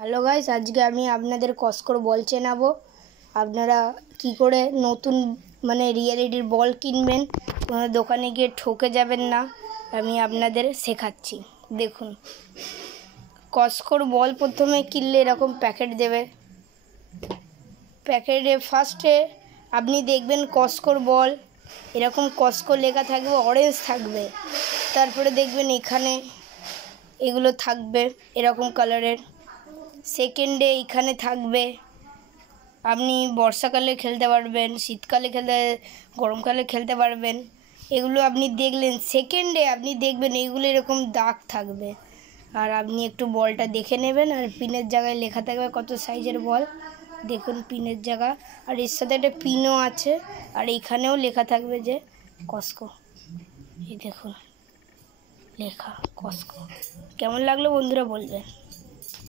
Hello guys, আজকে আমি আপনাদের কসকোর বল চেনাবো। আপনারা কি করে নতুন রিয়েলিটির বল কিনবেন, দোকানে গিয়ে ঠকে যাবেন না, আমি আপনাদের শেখাচ্ছি। দেখুন, কসকোর বল প্রথমে কিনলে এরকম প্যাকেট দেবে। প্যাকেটে ফার্স্টে আপনি দেখবেন কসকোর বল, এরকম কসকো লেখা থাকবে, অরেঞ্জ থাকবে। তারপরে দেখবেন এখানে এগুলো থাকবে এরকম কালারের। সেকেন্ডে এখানে থাকবে, আপনি বর্ষাকালে খেলতে পারবেন, শীতকালে গরমকালে খেলতে পারবেন। এগুলো আপনি দেখলেন, সেকেন্ডে আপনি দেখবেন এইগুলো এরকম দাগ থাকবে। আর আপনি একটু বলটা দেখে নেবেন, আর পিনের জায়গায় লেখা থাকবে কত সাইজের বল। দেখুন পিনের জায়গা, আর এর সাথে একটা পিনও আছে, আর এইখানেও লেখা থাকবে যে কসকো। এই দেখুন লেখা কসকো। কেমন লাগলো বন্ধুরা বলবেন।